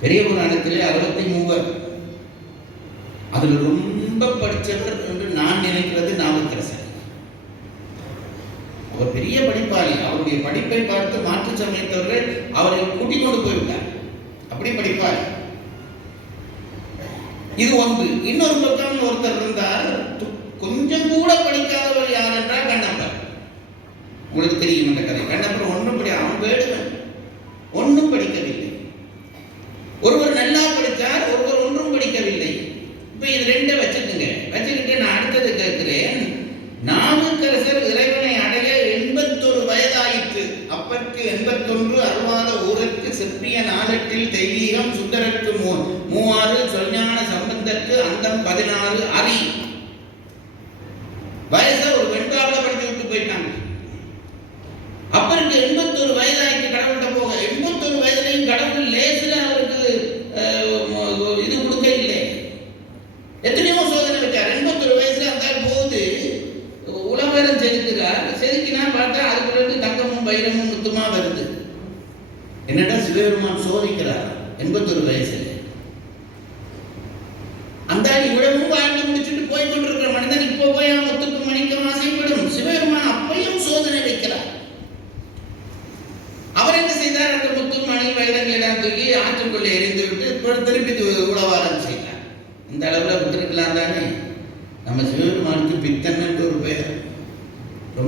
பெரிய புராணத்திலே அறுபத்தி மூவர். அதுல ரொம்ப படித்தவர் என்று நான் நினைக்கிறது நாமக்கரசன் அவர் பெரிய படிப்பாளி. அவருடைய படிப்பை பார்த்து மாற்று சமயத்தவர்கள் அவரை கூட்டிக் கொண்டு போய்விட்டார். அப்படி படிப்பாளி. இது ஒன்று. இன்னொரு பக்கம் ஒருத்தர் இருந்தார். கொஞ்சம் கூட படிக்காதவர் யார் என்றால் கண்ணப்பர். உங்களுக்கு தெரியும் இந்த கதை. கண்ணப்பர் ஒன்றும் படி அவன் வேடுவன். ஒருவர் நல்லா படித்தார் ஒருவர் ஒன்றும் படிக்கவில்லை. இப்போ இது ரெண்டை வச்சுக்கோங்க. வச்சுக்கிட்டு நான் அடுத்தது கேட்கிறேன். நாமக்கரசர் இறைவனை அடைய எண்பத்தொரு வயதாயிற்று. அப்பற்கு எண்பத்தொன்று அருவாத ஊருக்கு சிற்பிய நாளத்தில் தெய்வீகம் சுந்தரற்கு மூ மூவாறு சொல்ஞான சம்பந்தற்கு அந்தம் பதினாறு அறி வயசை ஒரு வெண்பாவில படிச்சு விட்டு போயிட்டாங்க அப்பருக்கு எண்பத்தொரு வயதாயிட்டு கடவுள்கிட்ட போக எண்பத்தொரு வயதுலையும் கடவுள் லேசில் அவருக்கு அஹ், ம- இது கொடுக்க இல்லை எத்தனையோ சோதனை வச்சார் எண்பத்தொரு வயசுல அந்த போது உலகம் செதுக்குறார் செதுக்கினா பார்த்தா அதுக்குள்ள தங்கமும் வைரமும் முத்துமா வருது. என்னடா சிவபெருமான் சோதிக்கிறார். எண்பத்தொரு வயசுல அந்த இவ்வளவும் வாழ்ந்து முடிச்சுட்டு போய் கொண்டிருக்கிற மனிதன் இப்போ போய் அவன் முத்துக்கும் மணிக்கும் ஆசைப்படும் சிவபெருமான் அப்பையும் சோதனை வைக்கிறார் அவர் என்ன செய்தார் அந்த முத்து மணி வைரங்கள் எல்லாம் தூக்கி ஆற்றுக்குள்ள எரிந்து விட்டு இப்போ திருப்பி து- உழவாரம் செய்தார் இந்த அளவுல விட்டுருக்கலாம் தானே நம்ம சிவபெருமானுக்கு பித்தன் என்று ஒரு பெயர்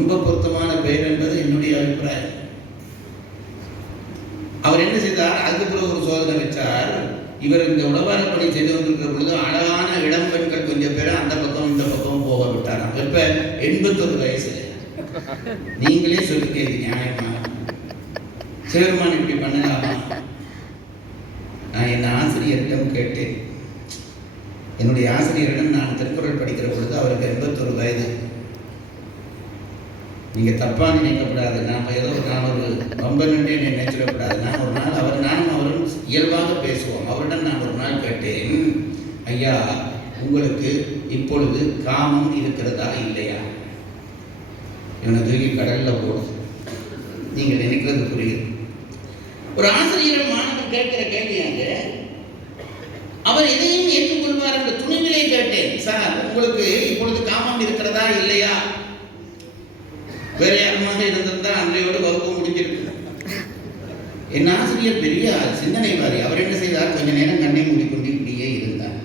ரொம்ப பொருத்தமான பெயர் என்பது என்னுடைய அபிப்பிராயம். அவர் என்ன செய்தார்? அதுக்குள்ள ஒரு சோதனை வச்சார். இவர் இந்த உழவார பணி செய்து கொண்டிருக்கிற பொழுது அழகான இளம் பெண்கள் கொஞ்சம் பேர் அந்த பக்கம் இந்த பக்கம் போக விட்டாராம். இப்ப எண்பத்தொரு வயசு நீங்களே சொல்லுங்க இது நியாயமா? சிவருமான் இப்படி பண்ணலாமா? நான் என் ஆசிரியரிடம் கேட்டேன். என்னுடைய ஆசிரியரிடம் நான் திருக்குறள் படிக்கிற பொழுது அவருக்கு எண்பத்தொரு நீங்கள் தப்பாக நினைக்கக்கூடாது. நாம ஏதோ நான் ஒரு ரொம்ப நின்று நினைச்சிடக்கூடாது நான் ஒரு நாள் அவர் நானும் அவரும் இயல்பாக பேசுவோம். அவரிடம் நான் ஒரு நாள் கேட்டேன் ஐயா உங்களுக்கு இப்பொழுது காமம் இருக்கிறதா இல்லையா? இவனை தூக்கி கடலில் போடும். நீங்கள் நினைக்கிறது புரியுது. ஒரு ஆசிரியர் மாணவன் கேட்கிற கேள்வியாங்க அவர் எதையும் ஏற்றுக்கொள்வார் என்ற துணிவிலே கேட்டேன். சார் உங்களுக்கு இப்பொழுது காமம் இருக்கிறதா இல்லையா? வேற யாருமாக இருந்திருந்தா அன்றையோடு வகுப்பு முடிஞ்சிருக்கு என் ஆசிரியர் பெரிய சிந்தனைவாதி அவர் என்ன செய்தார்? கொஞ்ச நேரம் கண்ணை மூடிக்கொண்டு இப்படியே இருந்தார்.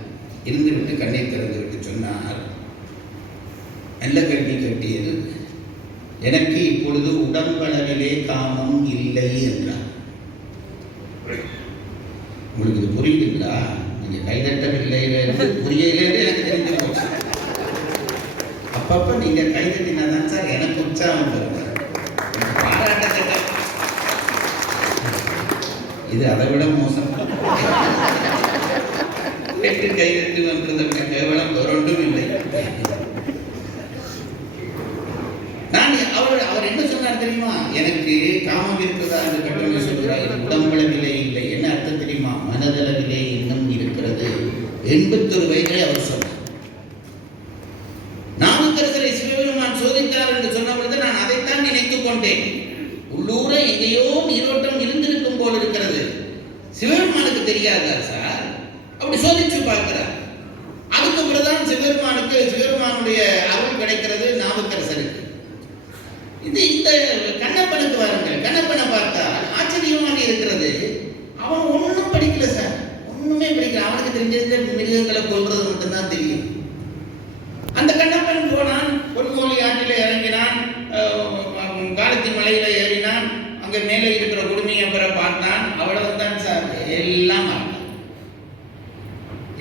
இருந்துவிட்டு கண்ணை திறந்து விட்டு சொன்னார் நல்ல கல்வி கட்டியது. எனக்கு இப்பொழுது உடம்பளவிலே காமம் இல்லை என்றார். உங்களுக்கு இது புரியுதுங்களா? நீங்கள் கைதட்டவில்லை புரியலே அப்பப்ப நீங்க கைதட்டினா தான் சார் எனக்கு உற்சாகம் வரும். இது அதை விட மோசம். கை தட்டி வந்திருந்த கேவலம் ஒன்றும் இல்லை. நான் அவர் அவர் என்ன சொன்னார் தெரியுமா? எனக்கு காமம் இருக்கிறதா என்று கட்டுரை சொல்கிறார். இது உடம்பளவிலே இல்லை. என்ன அர்த்தம் தெரியுமா? மனதளவிலே இன்னும் இருக்கிறது. எண்பத்தொரு வயதிலே அவர் சொன்னார். சிவபெருமானுக்கு தெரியாதா சார்? அப்படி சோதிச்சு பார்க்கிறார். அதுக்கு பிறகுதான் சிவபெருமானுக்கு சிவபெருமானுடைய அருள் கிடைக்கிறது நாமக்கரசருக்கு இது இந்த கண்ணப்பனுக்கு வாருங்கள். கண்ணப்பனை பார்த்தா ஆச்சரியமாக இருக்கிறது. அவன் ஒன்றும் படிக்கல சார். ஒன்றுமே படிக்கல. அவனுக்கு தெரிஞ்சது மிருகங்களை கொல்றது மட்டும்தான் தெரியும்.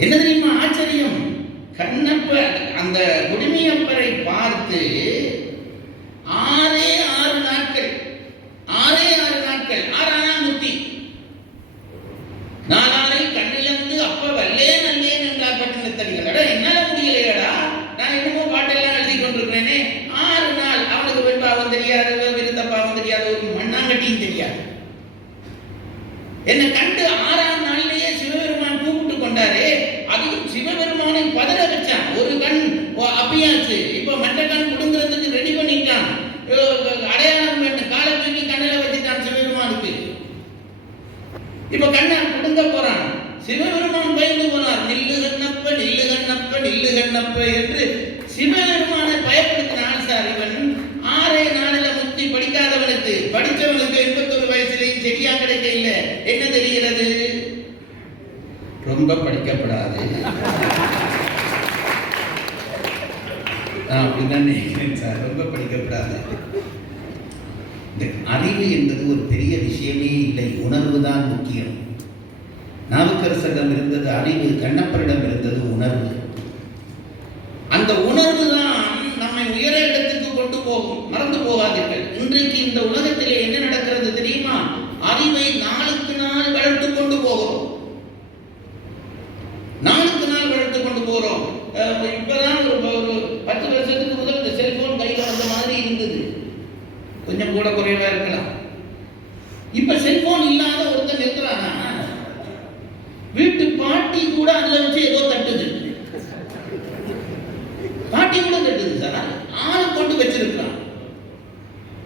என்ன தெரியுமா ஆச்சரியம்? கண்ணப்ப அந்த குடிமையப்பரை பார்த்து ஆறே ஆறு நாட்கள் ஆறே ஆறு நாட்கள் ஆறானா முத்தி நாளானை கண்ணிலிருந்து அப்ப வல்லே அல்லேன் என்றார் பட்டினத்தடிகள். என்னால முடியலையடா. நான் என்னமோ பாட்டெல்லாம் எழுதி கொண்டிருக்கிறேனே. ஆறு நாள் அவனுக்கு வெண்பாவம் தெரியாது பாவம் தெரியாது ஒரு மண்ணாங்கட்டியும் தெரியாது. என்னை கண்டு ஆறாம் சிவபெருமானை பதற வச்சான். ஒரு கண் ஓ, அப்பியாச்சு. இப்போ மற்ற கண் கொடுங்கிறதுக்கு ரெடி பண்ணிட்டான். அடையாளம் வேண்டும் காலை தூக்கி கண்ணில் வச்சுட்டான் சிவபெருமானுக்கு. இப்போ கண்ணை கொடுங்க போறான். சிவபெருமான் பயந்து போனார். நில்லு கண்ணப்ப நில்லு கண்ணப்ப நில்லு கண்ணப்ப என்று சிவபெருமானை பயப்படுத்தினான் சார் இவன். ஆறே நாளில் முத்தி படிக்காதவனுக்கு படித்தவனுக்கு எண்பத்தொரு வயசுலேயும் சரியா கிடைக்க இல்ல என்ன தெரிகிறது? ரொம்ப படிக்கப்படாது. நான் அப்படிதான் நினைக்கிறேன் சார். ரொம்ப படிக்கப்படாது. இந்த அறிவு என்பது ஒரு பெரிய விஷயமே இல்லை. உணர்வு தான் முக்கியம். நாவுக்கரசரிடம் இருந்தது அறிவு கண்ணப்பரிடம் இருந்தது உணர்வு. அந்த உணர்வு தான் நம்மை உயர இடத்துக்கு கொண்டு போகும். மறந்து போகாதீர்கள். இன்றைக்கு இந்த உலக என்ன நடக்கிறது தெரியுமா அறிவை நாளுக்கு நாள் வளர்த்து கொண்டு போகிறோம் நாளுக்கு நாள் வளர்த்து கொண்டு போகிறோம் அஹ் இப்பதான் ஒரு ஒரு பத்து வருஷத்துக்கு முதல் இந்த செல்போன் கையில் வந்த மாதிரி இருந்தது கொஞ்சம் கூட குறைவா இருக்கலாம். இப்ப செல்போன் இல்லாத ஒருத்தன் இருக்கிறானா? வீட்டு பாட்டி கூட அதுல வச்சு ஏதோ தட்டுது. பாட்டி கூட தட்டுது சார். ஆளை கொண்டு வச்சிருக்கிறான்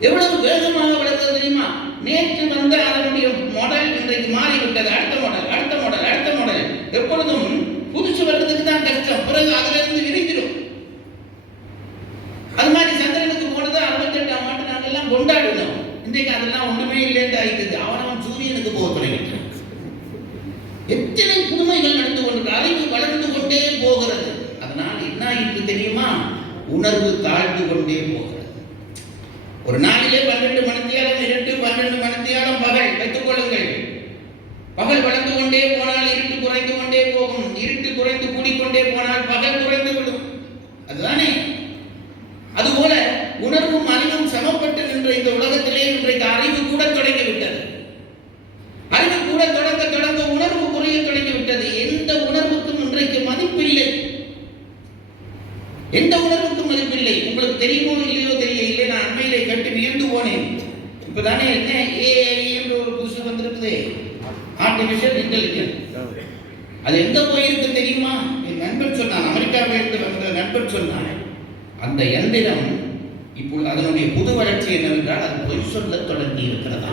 எவ்வளவு வேகமாக வளர்ந்தது தெரியுமா? நேற்று வந்த அதனுடைய மாடல் இன்றைக்கு மாறிவிட்டது. அடுத்த மாடல் அடுத்த மாடல் அடுத்த மாடல் எப்பொழுதும் புதுசு வர்றதுக்கு தான் கஷ்டம். பிறகு அதுல இருந்து என்ன தெரியுமா? உணர்வு தாழ்ந்து கொண்டே போகிறது. ஒரு நாளிலே பன்னெண்டு மணித்தியாலம் இரண்டு பன்னெண்டு மணித்தியாலம் பகல் வைத்துக் கொள்ளுங்கள். பகல் வளர்ந்து கொண்டே போனால் இருட்டு குறைந்து கொண்டே போகும். இருட்டு குறைந்து கூடிக்கொண்டே போனால் பகல் குறைந்து விடும். அதுதானே? அதுபோல உணர்வும் அறிவும் சமப்பட்டு நின்ற இந்த உலகத்திலே இன்றைக்கு அறிவு கூட தொடங்கி விட்டது அறிவு கூட தொடங்க தொடங்க உணர்வு குறைய தொடங்கி விட்டது எந்த உணர்வுக்கும் இன்றைக்கு மதிப்பில்லை எந்த உணர்வுக்கும் மதிப்பில்லை. உங்களுக்கு தெரியுமோ இல்லையோ தெரியல நான் அண்மையிலே கட்டி வியந்து போனேன். இப்பதானே என்ன ஏஐ என்று ஒரு புதுசு வந்திருக்குது. ஆர்டிபிஷியல் இன்டெலிஜென்ஸ் அது எங்க போயிருக்கு தெரியுமா? என் நண்பன் சொன்னான். அமெரிக்காவில் இருந்து வந்த நண்பன் சொன்னான். அந்த எந்திரம் இப்பொழுது அதனுடைய புது வளர்ச்சி என்னவென்றால் அது பொய் சொல்ல தொடங்கி இருக்கிறதா?